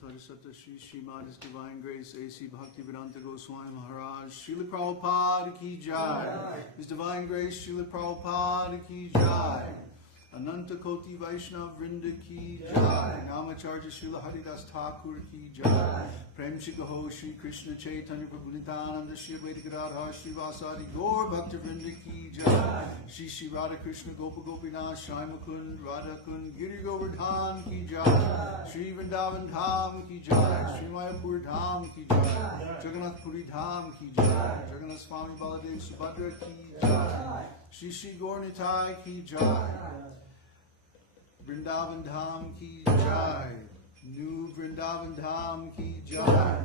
Saraswati Shri Srimad His Divine Grace A.C. Bhaktivedanta Goswami Maharaj Srila Prabhupada Ki Jai. His Divine Grace Srila Prabhupada Ki Jai. Ananta Koti Vaishnava Vrinda Ki Jai. Namacharya Srila Haridas Thakur Ki Jai. Prem Shikaho Shri Krishna Chaitanya Prabhu Nityananda Shri Advaita Gadadhar Shri Vasari Gaur Bhakta Vrinda Ki Jai. Shri Shri Radha Krishna Gopa Gopinath Shai Mukund Radha Kund Giri Govardhan Ki Jai. Shri Vrindavan Dham Ki Jai. Shri Mayapur Dham Ki Jai. Jagannath Puri Dham Ki Jai. Jagannath Swami Baladev Subhadra Ki Jai. Shri Shri Gaur Nitai Ki Jai. Vrindavan Dham Ki Jai. New Vrindavan Dham Ki Jai.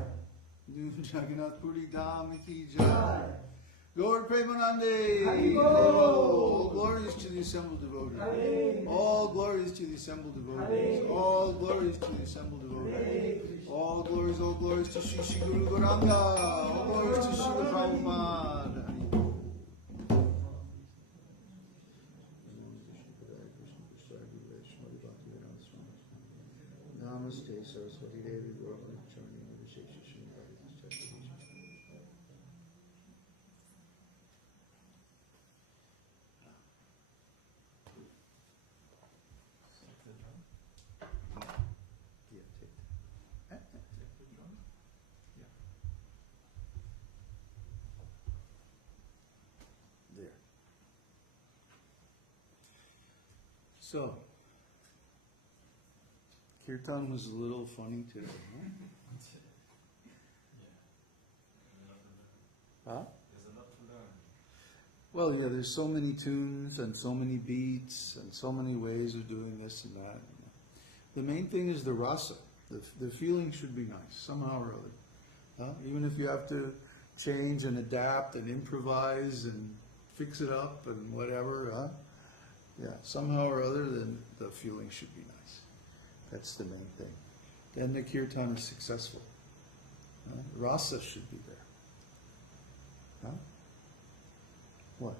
New Jagannath Puri Dham Ki Jai. Lord Premanande. All glories to the assembled devotees. All glories to the assembled devotees. All glories to the assembled devotees. All glories to Shri Shri Guru Gauranga. All glories to Shri Prabhupada. Namaste Saraswati Devi Gauranga Charni Vishesha Srimati. Yeah, take that. Yeah. There. So, Kirtan was a little funny today, huh? Huh? There's a lot to learn. Well, yeah, there's so many tunes and so many beats and so many ways of doing this and that. The main thing is the rasa. The feeling should be nice, somehow or other. Huh? Even if you have to change and adapt and improvise and fix it up and whatever, huh? Yeah, somehow or other, then the feeling should be nice. That's the main thing. Then the kirtan is successful. Rasa should be there. Huh? What?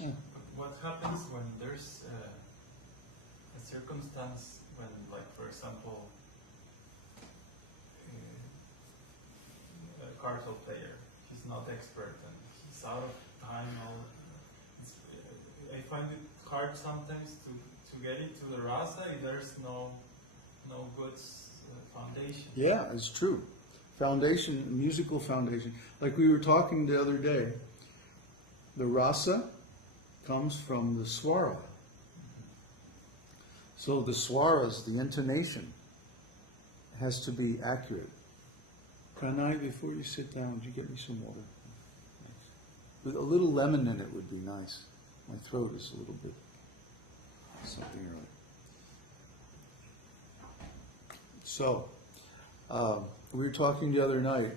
Yeah. What happens when there's a circumstance when, like, for example, a cartel player, he's not expert and he's out of time. I find it hard sometimes to get into the rasa if there's no good foundation. Yeah, it's true. Foundation, musical foundation. Like we were talking the other day, the rasa comes from the swara. So the swaras, the intonation, has to be accurate. Pranay, before you sit down, would you get me some water? Nice. With a little lemon in it would be nice. My throat is a little bit something right. So, we were talking the other night.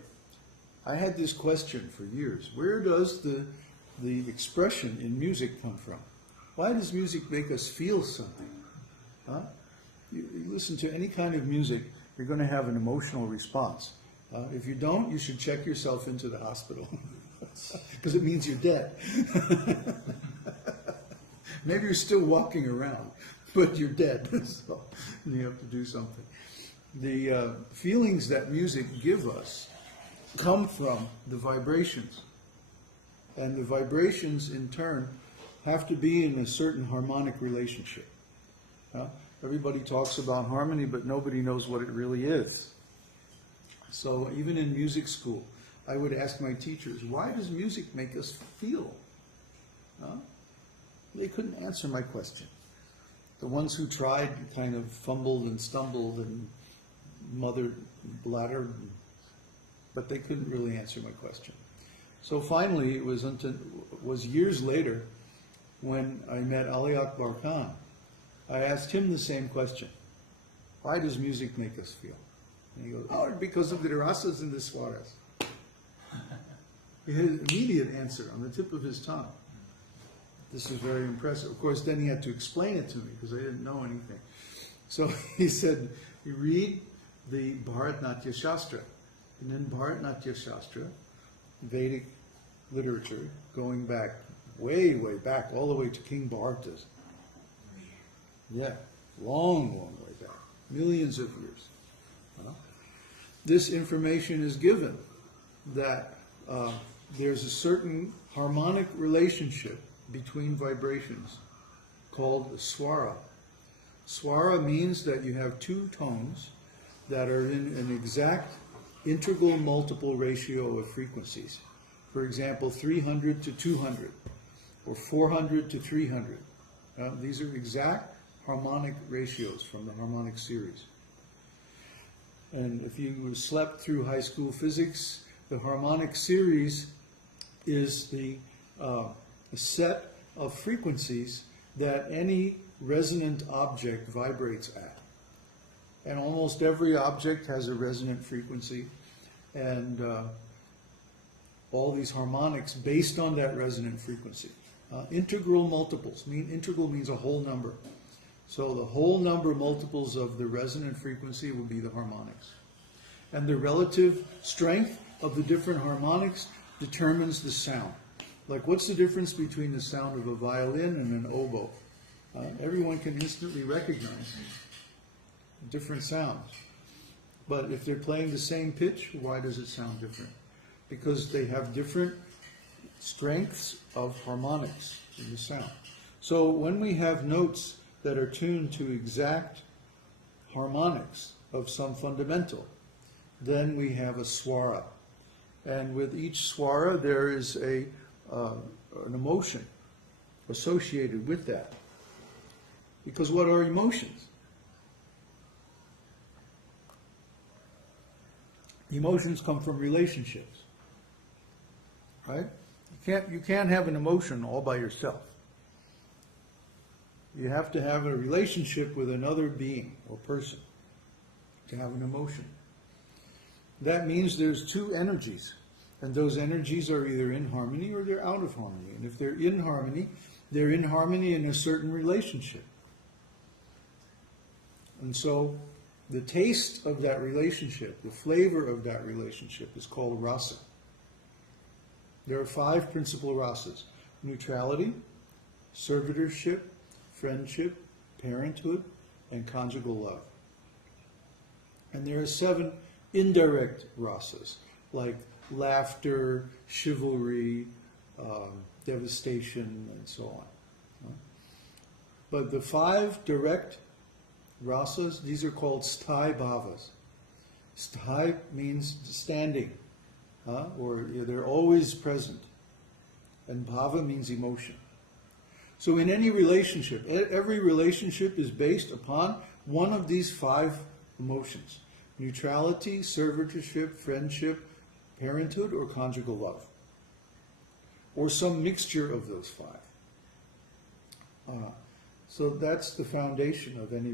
I had this question for years. Where does the expression in music come from? Why does music make us feel something? Huh? You listen to any kind of music, you're going to have an emotional response. If you don't, you should check yourself into the hospital. Because it means you're dead. Maybe you're still walking around, but you're dead. So you have to do something. The feelings that music gives us come from the vibrations. And the vibrations, in turn, have to be in a certain harmonic relationship. Everybody talks about harmony, but nobody knows what it really is. So even in music school, I would ask my teachers, why does music make us feel? They couldn't answer my question. The ones who tried kind of fumbled and stumbled and mothered, bladdered, but they couldn't really answer my question. So finally, it was years later when I met Ali Akbar Khan. I asked him the same question. Why does music make us feel? And he goes, oh, because of the rasas and the swaras. He had an immediate answer on the tip of his tongue. This is very impressive. Of course, then he had to explain it to me because I didn't know anything. So he said, you read the Bharatnatyam Shastra. And in Bharatnatyam Shastra, Vedic literature, going back, way, way back, all the way to King Bharata's. Yeah, long, long way back. millions of years. This information is given that there's a certain harmonic relationship between vibrations called swara. Swara means that you have two tones that are in an exact integral multiple ratio of frequencies. For example, 300 to 200, or 400 to 300. These are exact harmonic ratios from the harmonic series. And if you slept through high school physics, the harmonic series is the set of frequencies that any resonant object vibrates at. And almost every object has a resonant frequency, and all these harmonics based on that resonant frequency. Integral multiples, integral means a whole number. So the whole number multiples of the resonant frequency will be the harmonics. And the relative strength of the different harmonics determines the sound. Like, what's the difference between the sound of a violin and an oboe? Everyone can instantly recognize different sounds. But if they're playing the same pitch, why does it sound different? Because they have different strengths of harmonics in the sound. So when we have notes that are tuned to exact harmonics of some fundamental, then we have a swara. And with each swara there is an emotion associated with that. Because what are emotions? Emotions come from relationships, right? You can't have an emotion all by yourself. You have to have a relationship with another being or person to have an emotion. That means there's two energies, and those energies are either in harmony or they're out of harmony. And if they're in harmony in a certain relationship. And so the taste of that relationship, the flavor of that relationship is called rasa. There are 5 principal rasas: neutrality, servitorship, friendship, parenthood, and conjugal love. And there are 7 indirect rasas, like laughter, chivalry, devastation, and so on. But the 5 direct rasas, these are called sthāyi bhavas. Sthāyi means standing, or they're always present. And bhava means emotion. So in any relationship, every relationship is based upon one of these 5 emotions: neutrality, servitorship, friendship, parenthood, or conjugal love. Or some mixture of those 5. So that's the foundation of any